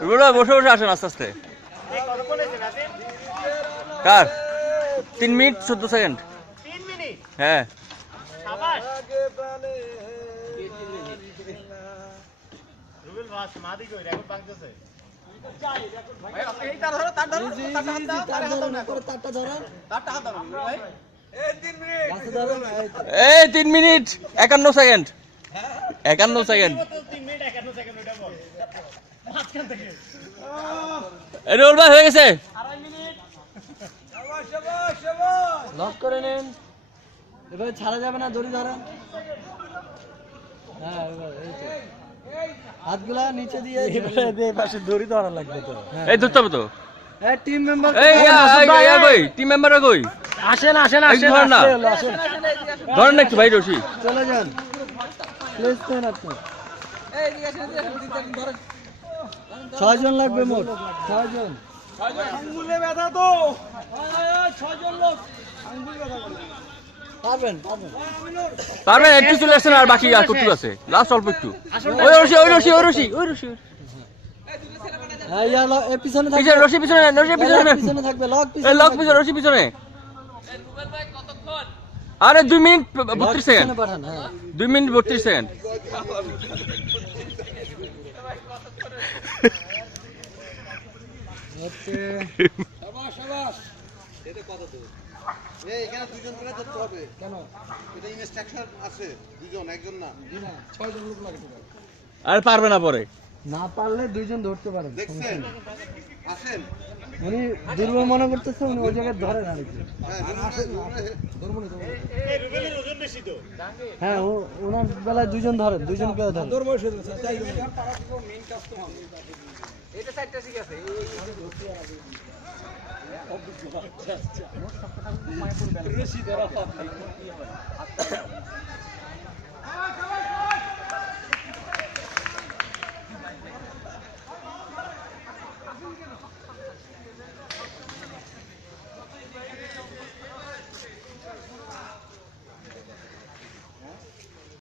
রুবেল ভাই বসে বসে আসেন আস্তে আস্তে। কার 3 মিনিট 14 সেকেন্ড। 3 মিনিট? হ্যাঁ শাবাশ। রুবেল ভাই মাদি কই রেকর্ড ভাঙতেছে। এইটা ধরো, তার ধরো, তারটা ধরো না, করে তারটা ধরো, তারটা হাত ধরো ভাই। এই 3 মিনিট গাছে ধরো। এই 3 minute 51 second. 51 second. 3 minute 51 second ওটা বল। মাঝখান থেকে এই রুবেল ভাই হয়ে গেছে। 2.5 মিনিট। শাবাশ শাবাশ শাবাশ। লক করে নেন। এবারে ছাড়া যাবে না, দড়ি ধরেন। হ্যাঁ এবার এই তো। হাতগুলা নিচে দিয়ে এবারে এই পাশে দড়ি ধরা লাগবে তো। এই ধরতে হবে তো। এই টিম মেম্বার এই কই টিম মেম্বাররা কই? আসেন আসেন আসেন ধরেন না। আসেন। ধরেন না একটু ভাই রশি। চলে যান। প্লেস দেন আপনি। এই দিকে আসেন ধরেন। 6 জন লাগবে মোট। 6 জন। আঙ্গুলে ব্যথা তো। 6 জন লোক আঙ্গুল ব্যথা করে। পারবেন পারবেন। পারবেন একটু চলে আসেন আর বাকি আর কতটুকু আছে? লাস্ট অল্প একটু। ওই রশি। হ্যাঁ ইয়ালো এই পিছনে থাকবে। পিছনে রশি পিছনে পিছনে থাকবে লক এই লক পিছনে রশি পিছনে। আরে 2 মিনিট 32 সেকেন্ড। পাঠান হ্যাঁ। 2 মিনিট 32 সেকেন্ড। ওকে শাবাশ শাবাশ। এটা কত তো? এই এখানে দুইজন করে ধরতে হবে। কেন? এটা ইনস্ট্রাকশন আছে দুইজন একজন না। জি না 6 জন লোক লাগে তো। আর পারবে না পরে। না পারলে দুইজন ধরতে পারেন। দেখছেন আসেন উনি দুর্বল মনে করতেছে, উনি ওই জায়গায় ধরেন আর কি। এই রুবেলের ওজন বেশি তো। হ্যাঁ ওনার বেলায় দুইজন ধরেন, দুইজনকে ধরেন। এটা সাইডটা ঠিক আছে। রশি ধরা